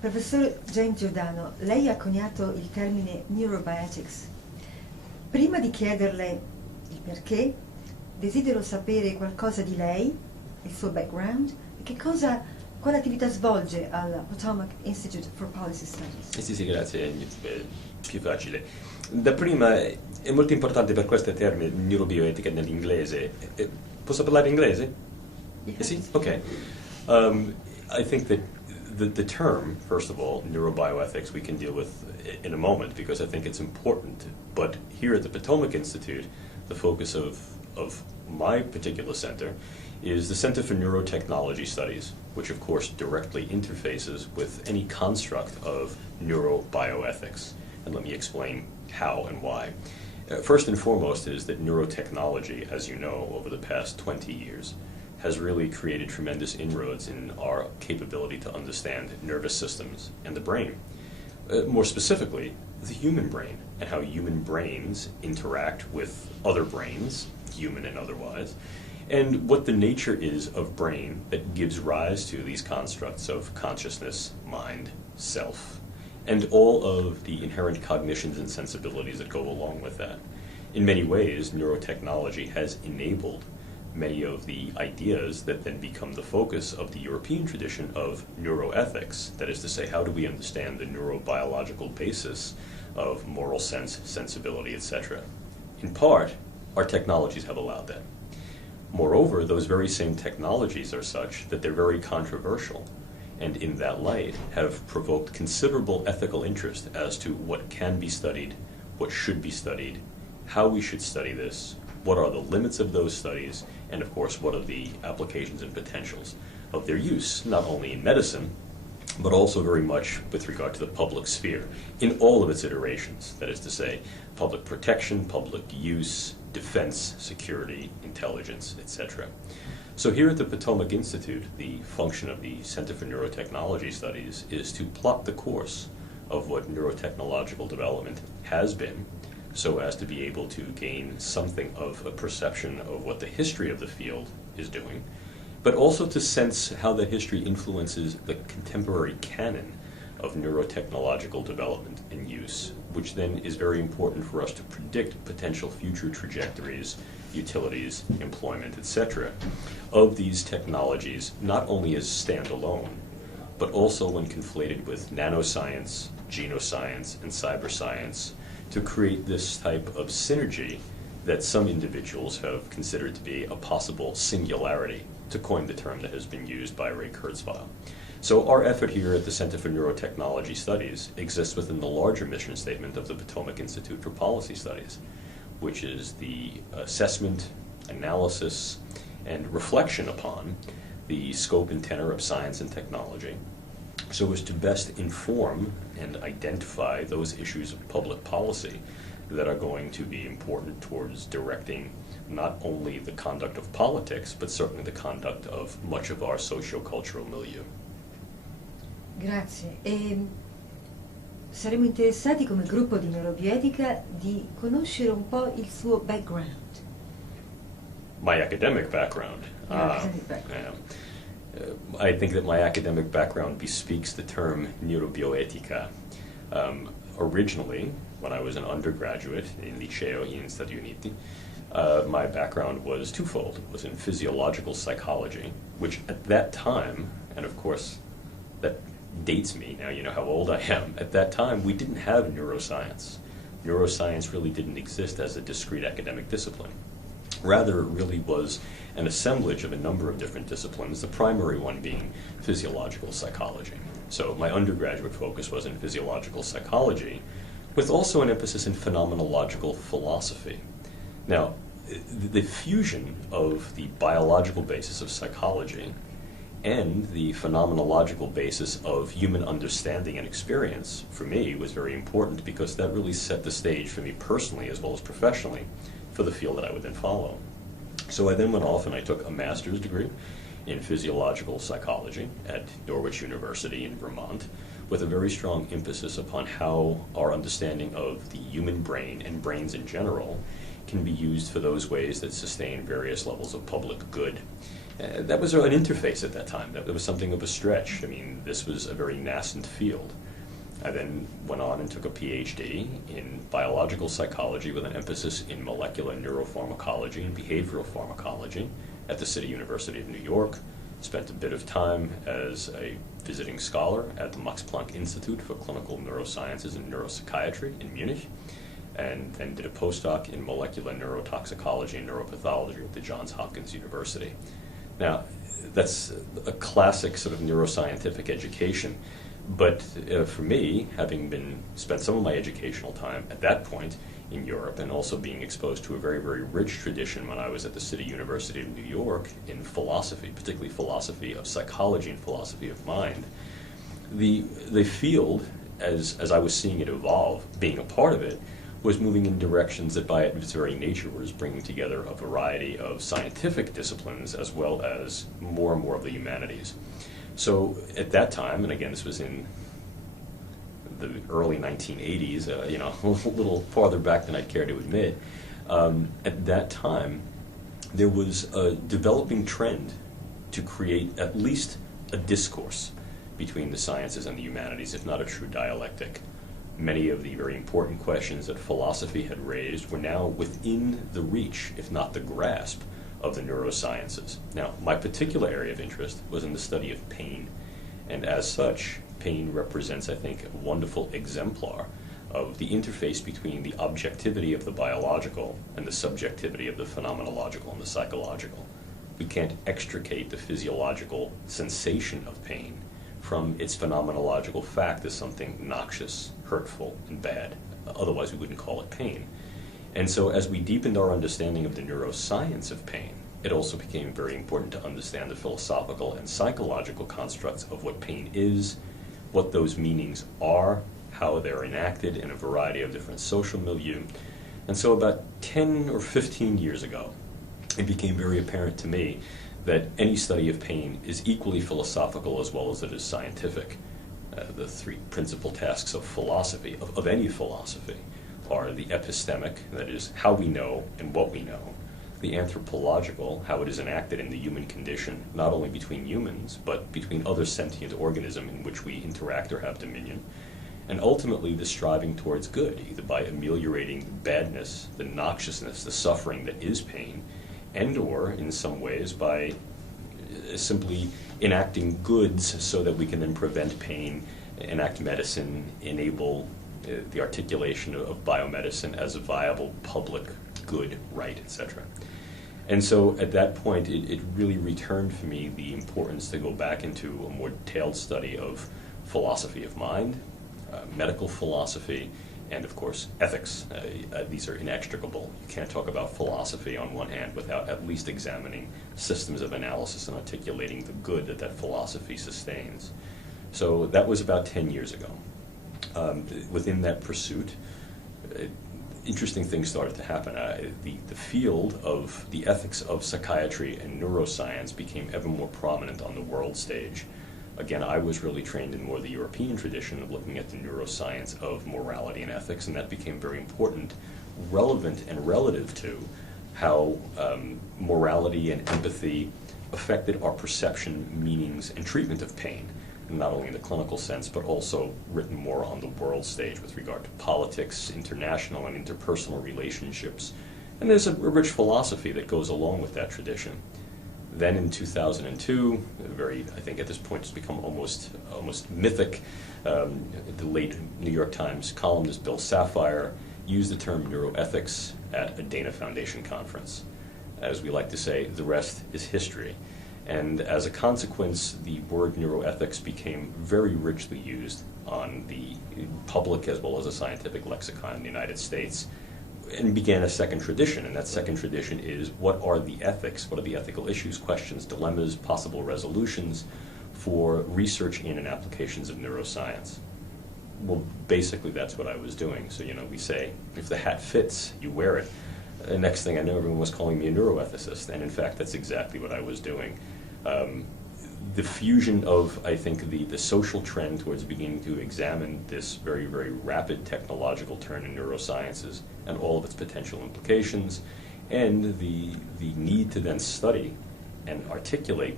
Professor Dr Giordano, lei ha coniato il termine neurobietics. Prima di chiederle il perché, desidero sapere qualcosa di lei, il suo background, e quale attività svolge al Potomac Institute for Policy Studies. Sì, grazie, è più facile. Da prima è molto importante per questo termine neurobioetica nell'inglese. Posso parlare inglese? Sì? Ok. I think that the term, first of all, neurobioethics, we can deal with in a moment because I think it's important. But here at the Potomac Institute, the focus of my particular center is the Center for Neurotechnology Studies, which of course directly interfaces with any construct of neurobioethics. And let me explain how and why. First and foremost is that neurotechnology, as you know, over the past 20 years, has really created tremendous inroads in our capability to understand nervous systems and the brain. More specifically, the human brain, and how human brains interact with other brains, human and otherwise, and what the nature is of brain that gives rise to these constructs of consciousness, mind, self, and all of the inherent cognitions and sensibilities that go along with that. In many ways, neurotechnology has enabled many of the ideas that then become the focus of the European tradition of neuroethics. That is to say, how do we understand the neurobiological basis of moral sense, sensibility, etc. In part, our technologies have allowed that. Moreover, those very same technologies are such that they're very controversial, and in that light have provoked considerable ethical interest as to what can be studied, what should be studied, how we should study this, what are the limits of those studies, and of course what are the applications and potentials of their use, not only in medicine, but also very much with regard to the public sphere, in all of its iterations, that is to say, public protection, public use, defense, security, intelligence, etc. So here at the Potomac Institute, the function of the Center for Neurotechnology Studies is to plot the course of what neurotechnological development has been, so as to be able to gain something of a perception of what the history of the field is doing, but also to sense how that history influences the contemporary canon of neurotechnological development and use, which then is very important for us to predict potential future trajectories, utilities, employment, etc., of these technologies, not only as standalone, but also when conflated with nanoscience, genoscience, and cyberscience, to create this type of synergy that some individuals have considered to be a possible singularity, to coin the term that has been used by Ray Kurzweil. So our effort here at the Center for Neurotechnology Studies exists within the larger mission statement of the Potomac Institute for Policy Studies, which is the assessment, analysis, and reflection upon the scope and tenor of science and technology, so as to best inform and identify those issues of public policy that are going to be important towards directing not only the conduct of politics, but certainly the conduct of much of our socio-cultural milieu. Grazie. Saremo interessati come gruppo di neurobioetica di conoscere un po' il suo background. My academic background. I think that my academic background bespeaks the term neurobioetica. Originally, when I was an undergraduate in Liceo in Stati Uniti, my background was twofold. It was in physiological psychology, which at that time, and of course that dates me, now you know how old I am, at that time we didn't have neuroscience. Neuroscience really didn't exist as a discrete academic discipline. Rather, it really was an assemblage of a number of different disciplines, the primary one being physiological psychology. So my undergraduate focus was in physiological psychology, with also an emphasis in phenomenological philosophy. Now, the fusion of the biological basis of psychology and the phenomenological basis of human understanding and experience, for me, was very important because that really set the stage for me personally as well as professionally for the field that I would then follow. So I then went off and I took a master's degree in physiological psychology at Norwich University in Vermont, with a very strong emphasis upon how our understanding of the human brain and brains in general can be used for those ways that sustain various levels of public good. That was an interface at that time. That was something of a stretch. I mean, this was a very nascent field. I then went on and took a PhD in biological psychology with an emphasis in molecular neuropharmacology and behavioral pharmacology at the City University of New York. Spent a bit of time as a visiting scholar at the Max Planck Institute for Clinical Neurosciences and Neuropsychiatry in Munich, and then did a postdoc in molecular neurotoxicology and neuropathology at the Johns Hopkins University. Now, that's a classic sort of neuroscientific education. But for me, having spent some of my educational time at that point in Europe and also being exposed to a very, very rich tradition when I was at the City University of New York in philosophy, particularly philosophy of psychology and philosophy of mind, the field, as I was seeing it evolve, being a part of it, was moving in directions that by its very nature was bringing together a variety of scientific disciplines as well as more and more of the humanities. So at that time, and again, this was in the early 1980s, a little farther back than I'd care to admit, at that time, there was a developing trend to create at least a discourse between the sciences and the humanities, if not a true dialectic. Many of the very important questions that philosophy had raised were now within the reach, if not the grasp, of the neurosciences. Now, my particular area of interest was in the study of pain, and as such, pain represents, I think, a wonderful exemplar of the interface between the objectivity of the biological and the subjectivity of the phenomenological and the psychological. We can't extricate the physiological sensation of pain from its phenomenological fact as something noxious, hurtful, and bad. Otherwise, we wouldn't call it pain. And so as we deepened our understanding of the neuroscience of pain, it also became very important to understand the philosophical and psychological constructs of what pain is, what those meanings are, how they're enacted in a variety of different social milieu. And so about 10 or 15 years ago, it became very apparent to me that any study of pain is equally philosophical as well as it is scientific. The three principal tasks of philosophy, of any philosophy, are the epistemic, that is, how we know and what we know, the anthropological, how it is enacted in the human condition, not only between humans, but between other sentient organisms in which we interact or have dominion, and ultimately the striving towards good, either by ameliorating the badness, the noxiousness, the suffering that is pain, and or, in some ways, by simply enacting goods so that we can then prevent pain, enact medicine, enable the articulation of biomedicine as a viable public good, right, etc. And so at that point, it really returned for me the importance to go back into a more detailed study of philosophy of mind, medical philosophy, and of course, ethics. These are inextricable. You can't talk about philosophy on one hand without at least examining systems of analysis and articulating the good that that philosophy sustains. So that was about 10 years ago. Within that pursuit, interesting things started to happen. The field of the ethics of psychiatry and neuroscience became ever more prominent on the world stage. Again, I was really trained in more the European tradition of looking at the neuroscience of morality and ethics, and that became very important, relevant and relative to how morality and empathy affected our perception, meanings, and treatment of pain, not only in the clinical sense, but also written more on the world stage with regard to politics, international and interpersonal relationships. And there's a rich philosophy that goes along with that tradition. Then in 2002, I think at this point it's become almost mythic, the late New York Times columnist Bill Safire used the term neuroethics at a Dana Foundation conference. As we like to say, the rest is history. And as a consequence, the word neuroethics became very richly used on the public as well as a scientific lexicon in the United States, and began a second tradition. And that second tradition is, what are the ethics, what are the ethical issues, questions, dilemmas, possible resolutions for research in and applications of neuroscience? Well, basically that's what I was doing. So, we say, if the hat fits, you wear it. The next thing I know, everyone was calling me a neuroethicist, and in fact, that's exactly what I was doing. The fusion of, I think, the social trend towards beginning to examine this very, very rapid technological turn in neurosciences and all of its potential implications, and the need to then study and articulate